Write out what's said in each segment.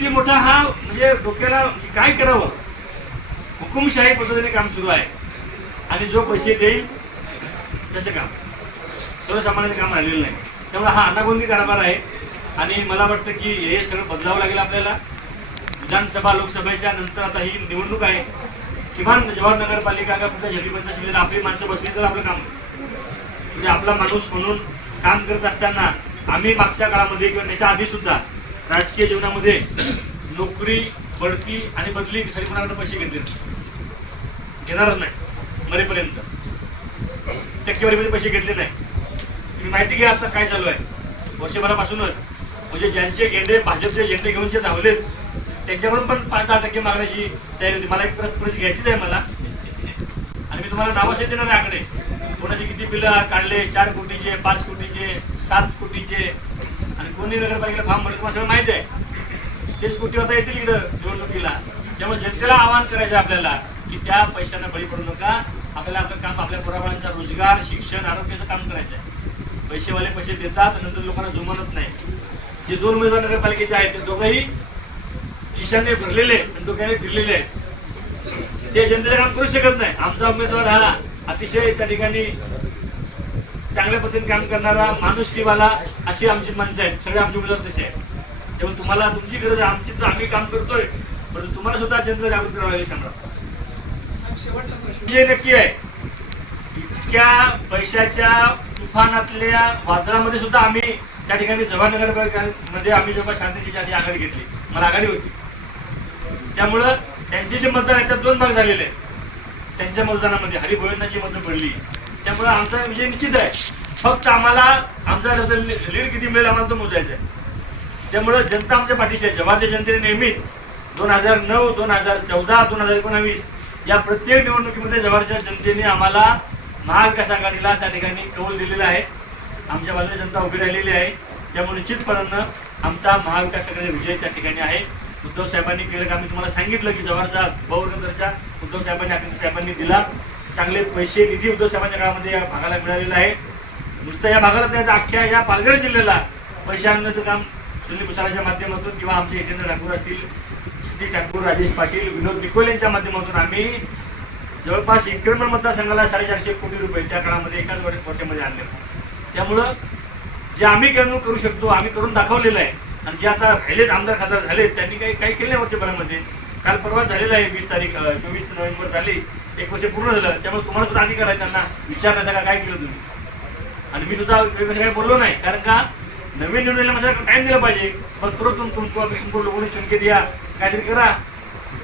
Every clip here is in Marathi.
किती मोठा हा म्हणजे डोक्याला काय करावं? हुकुमशाही पद्धतीने काम सुरू आहे. आणि जो पैसे देईल तसं काम. सर्वसामान्याचं काम राहिलेलं नाही. त्यामुळे हा अनागोंदी कारभार आहे. आणि मला वाटतं की हे सगळं बदलावं लागेल आपल्याला. विधानसभा लोकसभेच्या नंतर आता ही निवडणूक आहे. किमान जवाहर नगरपालिका का कुठल्या झेडी पंचायत समितीला आपली माणसं बसली तर आपलं काम म्हणजे आपला माणूस म्हणून काम करत असताना आम्ही मागच्या काळामध्ये किंवा त्याच्या आधीसुद्धा राजकीय जीवनामध्ये नोकरी बढती आणि बदली खाली कोणाकडे पैसे घेतले? घेणारच नाही. मरेपर्यंत. टक्केवारीमध्ये पैसे घेतले नाही. तुम्ही माहिती घ्या आता काय चालू आहे. वर्षभरापासूनच. म्हणजे ज्यांचे गेंडे भाजपचे झेंडे घेऊन जे धावलेत त्यांच्याकडून पण पाच दहा टक्के मागण्याची तयारी होती. मला एक परत परत घ्यायचीच आहे मला. आणि मी तुम्हाला नावाशी देणार आकडे. कोणाचे किती बिलं काढले? चार कोटीचे पाच कोटीचे सात कोटीचे. आणि कोणी नगरपालिकेला फॉर्म भरत तुम्हाला सगळं माहिती आहे. तेच कोटी आता येतील इकडं निवडणुकीला. त्यामुळे जनतेला आवाहन करायचं आहे आपल्याला की त्या पैशांना बळी पडू नका. आपल्याला आपलं काम आपल्या पोराबाळांचा रोजगार शिक्षण आरोग्याचं काम करायचं आहे. पैसेवाले पैसे देतात नंतर लोकांना जुमानत नाही. जे दोन उमेदवार नगरपालिकेचे आहेत ते दोघंही खिशाने भरलेले आणि डोक्याने फिरलेले आहेत. ते जनतेचं काम करू शकत नाही. आमचा उमेदवार हा अतिशय त्या ठिकाणी चांगल्या पद्धतीने काम करणारा माणूस माणुसकीवाला अशी आमची माणसं आहेत. सगळे आमचे उमेदवार तसे आहेत. त्यामुळे तुम्हाला तुमची गरज आहे. आमची तर आम्ही काम करतोय. परंतु तुम्हाला सुद्धा जनता जागृत करावं लागेल शंभर जे नक्की आहे. इतक्या पैशाच्या तुफानातल्या वादळामध्ये सुद्धा आम्ही त्या ठिकाणी जवाहरनगरमध्ये आम्ही जेव्हा शांततेची आघाडी घेतली. मला आघाडी होती. त्यामुळं त्यांचे जे मतदान आहेत त्यात दोन भाग झालेले आहेत. त्यांच्या मतदानामध्ये हरिभोयनाची मतं पडली. त्यामुळे आमचा विजय निश्चित आहे. फक्त आम्हाला आमचा लीड किती मिळेल आम्हाला तो मोजायचा आहे. त्यामुळं जनता आमच्या पाठीशी आहे. जव्हारच्या जनतेने नेहमीच दोन हजार नऊ दोन हजार चौदा दोन हजार एकोणावीस या प्रत्येक निवडणुकीमध्ये जव्हारच्या जनतेने आम्हाला महाविकास आघाडीला त्या ठिकाणी कौल दिलेला आहे. आमच्या बाजूने जनता उभी राहिलेली आहे. त्यामुळे निश्चितपणानं आमचा महाविकास आघाडी विजय त्या ठिकाणी आहे. उद्धव साहेबांनी केलं का? आम्ही तुम्हाला सांगितलं की जव्हारचा बहुवर्ग उद्धव साहेबांनी आदित्य साहेबांनी दिला. चांगले पैसे निधी उद्धव साहेबांच्या काळामध्ये या भागाला मिळालेला आहे. नुसतं या भागाला नाही तर अख्ख्या या पालघर जिल्ह्याला पैसे आणण्याचं काम सुनील कुसाळाच्या माध्यमातून किंवा आमचे यतेंद्र ठाकूर असतील सतीश ठाकूर राजेश पाटील विनोद निकोल यांच्या माध्यमातून आम्ही जवळपास इकडं मतदारसंघाला साडेचारशे कोटी रुपये त्या काळामध्ये एकाच वर्ष- वर्षामध्ये आणले. त्यामुळं जे आम्ही करू करू शकतो आम्ही करून दाखवलेलं आहे. आणि जे आता राहिलेत आमदार खासदार झालेत त्यांनी काही काही केले वर्षभरामध्ये. काल परवा झालेला आहे वीस तारीख चोवीस नोव्हेंबर झाली. एक वर्ष पूर्ण झालं त्यामुळे तुम्हाला सुद्धा अधिकार आहे त्यांना विचारण्याचा का काय केलं तुम्ही? आणि मी सुद्धा वेगवेगळ्या काही बोललो नाही कारण का? नवीन निवडणुकीला माझ्या टाइम दिला पाहिजे. मग करू तुम्ही तुमको अभी तुमको लोगों ने काहीतरी करा.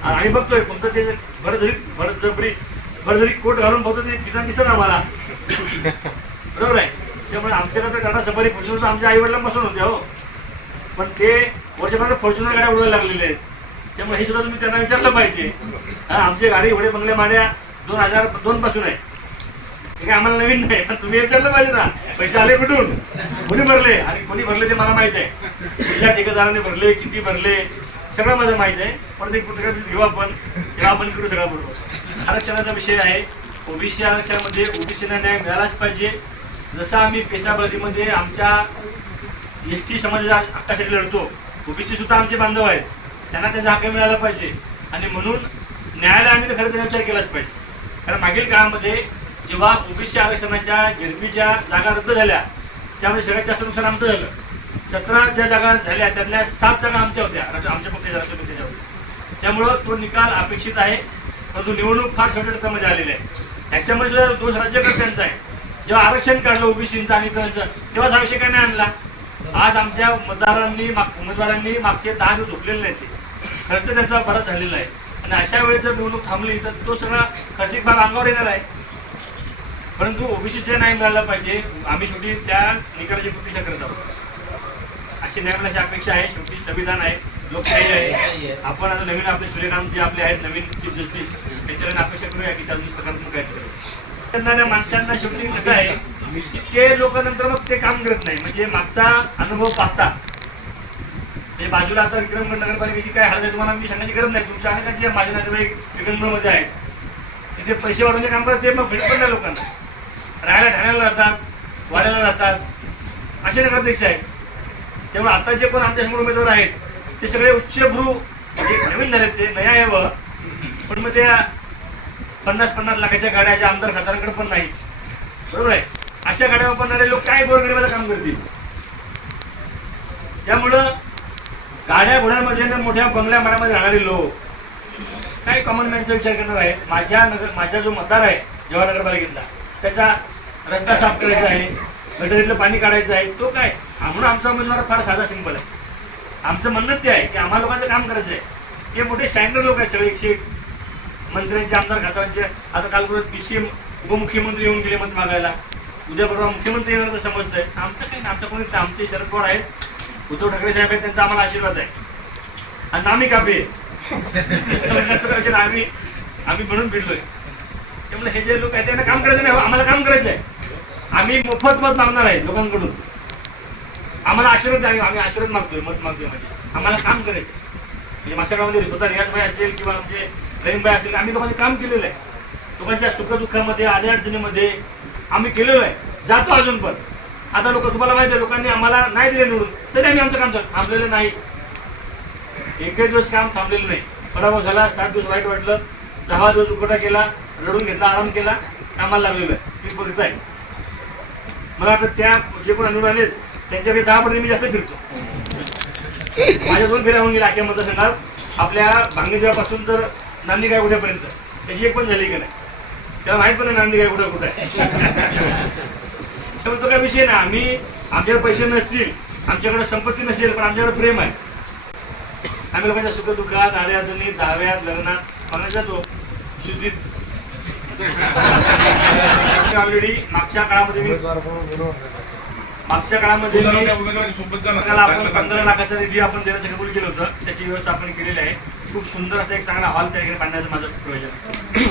आम्ही बघतोय कोणतं ते भरत जरी भरत जबरी भरत जरी कोट घालून बघतो ते तिथं दिसत आम्हाला. बरोबर आहे? त्यामुळे आमच्याकडे तर टाटा सफारी फॉर्च्युनर आमच्या आईवडिलांपासून होते हो. पण ते वर्षभरात फॉर्च्युनर गाड्या उडवायला लागलेले आहेत. त्यामुळे हे सुद्धा तुम्ही त्यांना विचारलं पाहिजे. हा आमची गाडी एवढे बंगल्या माड्या दोन हजार दोन पासून आहे. ठीक आहे आम्हाला नवीन नाही पण तुम्ही विचारलं पाहिजे ना. पैसे आले कुठून? कोणी भरले? आणि कोणी भरले ते मला माहीत आहे. कुठल्या ठेकेदाराने भरले किती भरले सगळं माझं माहीत आहे. पण ते पुस्तकात घेऊ आपण. तेव्हा आपण करू सगळं बरोबर. आरक्षणाचा विषय आहे. ओबीसी आरक्षणामध्ये ओबीसीला न्याय मिळालाच पाहिजे. जसं आम्ही पेशाभरतीमध्ये आमच्या एस टी समाजाच्या हक्कासाठी लढतो ओबीसी सुद्धा आमचे बांधव आहेत. त्यांना त्याचा हक्क मिळाला पाहिजे. आणि म्हणून न्यायालयाने खरं त्याचा विचार केलाच पाहिजे. कारण मागील काळामध्ये जेव्हा ओबीसी आरक्षणाच्या जिरबीच्या जागा रद्द झाल्या त्यामुळे सगळ्यात जास्त नुकसान आमचं झालं. सतरा ज्या जागा झाल्या त्यातल्या सात जागा आमच्या होत्या आमच्या पक्षाच्या राज्य पक्षाच्या होत्या. त्यामुळं तो निकाल अपेक्षित आहे परंतु निवडणूक फार छोट्या टप्प्यामध्ये आलेली आहे. ह्याच्यामध्ये सुद्धा दोष राज्यकर्त्यांचा आहे. जेव्हा आरक्षण काढलं ओबीसींचं आणि इतरांचं तेव्हाच हा नाही आणला. आज आमच्या मतदारांनी माग- उमेदवारांनी मागचे दहा दिवस झोपलेले नाही ते खर्च त्यांचा बराच झालेला आहे. आणि अशा वेळेस जर निवडणूक थांबली तर तो सगळा खर्चिक भाग अंगावर येणार आहे. परंतु ओबीसीचे नाही मिळाला पाहिजे. आम्ही शेवटी त्या निकालाची प्रतीक्षा करत आहोत. अशी न्यायालयाची अपेक्षा आहे. शेवटी संविधान आहे. लोकशाही आहे. आपण आता नवीन आपले सूर्यकांत जे आपले आहेत नवीन चीफ जस्टिस त्यांच्याकडे अपेक्षा करूया की त्यातून सकारात्मक काय करणाऱ्या माणसांना शेवटी कसं आहे की ते लोक नंतर मग ते काम करत नाही. म्हणजे मागचा अनुभव पाहता म्हणजे बाजूला आता विक्रमगड नगरपालिकेची काय हालत आहे तुम्हाला मी सांगायची गरज नाही. तुमच्या अनेकांची माझे नातेवाईक विक्रमगडमध्ये आहेत. तिथे पैसे वाढवण्याचे काम करतात ते मग भेट पण नाही लोकांना. राहायला ठाण्याला राहतात वाड्याला राहतात असे नगराध्यक्ष आहेत. त्यामुळे आता जे कोण आमच्यासमोर उमेदवार आहेत ते सगळे उच्चभ्रू म्हणजे नवीन झालेत ते नया यावं पण मग त्या पन्नास पन्नास लाखाच्या गाड्या ज्या आमदार खासदारांकडे पण नाहीत. बरोबर आहे? अशा गाड्या वापरणारे लोक काय गोरगरिबाचं काम करतील? त्यामुळं गाड्या घोड्यांमध्ये मोठ्या बंगल्या मनामध्ये राहणारे लोक. काय कॉमन मॅनचा विचार करणार आहे. माझ्या नगर माझा जो मतदार आहे जवाहर नगरपालिकेतला त्याचा रस्ता साफ करायचा आहे गटरीतलं पाणी काढायचं आहे तो काय? म्हणून आमचा उमेदवार फार साधा सिंपल आहे. आमचं म्हणणं ते आहे की आम्हाला लोकांचं काम करायचं आहे. हे मोठे शायनर लोक आहेत सगळे एकशे मंत्र्यांचे आमदार खासदारांचे. आता काल परत पी सी एम उपमुख्यमंत्री येऊन गेले मत मागायला. उद्या परवा मुख्यमंत्री येणार तर समजतंय. आमचं काही नाही, आमचं कोणी आमचे शरद पवार आहेत. उद्धव ठाकरे साहेब आहेत त्यांचा आम्हाला आशीर्वाद आहे. आणि आम्ही कापे आम्ही आम्ही म्हणून भिडलोय त्यामुळे हे जे लोक आहेत त्यांना काम करायचं नाही आम्हाला काम करायचं आहे. आम्ही मोफत मत मागणार आहे लोकांकडून. आम्हाला आशीर्वाद द्यावी आम्ही आम्ही आशीर्वाद मागतोय मत मागतोय म्हणजे. आम्हाला काम करायचं आहे. म्हणजे मागच्या गावामध्ये स्वतः रियाजबाई असेल किंवा आमचे रहीमबाई असेल आम्ही लोकांचं काम केलेलं आहे. लोकांच्या सुखदुःखामध्ये अडचणीमध्ये आम्ही केलेलं आहे. जातो अजून पण. आता लोक तुम्हाला माहिती आहे लोकांनी आम्हाला नाही दिले निवडून. तरी आम्ही आमचं काम थांबलेलं नाही. एकही दिवस काम थांबलेलं नाही. पराभव झाला सात दिवस वाईट वाटलं दहा दिवस उकडा केला रडून घेतला आराम केला कामाला लागलेलं आहे. मी बघताय मला वाटतं त्या जे कोण निवडून आले त्यांच्याकडे दहा पर्यंत मी जास्त फिरतो. माझ्या दोन फेऱ्या होऊन गेल्या अख्या मतदारसंघात. आपल्या भांगेदेवापासून तर नांदी गायगुड्यापर्यंत त्याची एक पण झाली का नाही. त्याला माहीत पण नाही नांदी गायगुडा कुठं आहे. त्यामुळे तो काय विषय नाही. आम्ही आमच्याकडे पैसे नसतील आमच्याकडे संपत्ती नसेल पण आमच्याकडे प्रेम आहे. आम्ही लोकांच्या सुखदुःखात अडचणीत दहाव्यात लग्नात पाहण्यात जातो शुद्धीत. ऑलरेडी मागच्या काळामध्ये मी मागच्या काळामध्ये आपण पंधरा लाखाचा निधी आपण देण्याचं कबूल केलं होतं. त्याची व्यवस्था आपण केलेली आहे. खूप सुंदर असं एक चांगला हॉल त्या ठिकाणी बांधण्याचं माझं प्रयोजन आहे.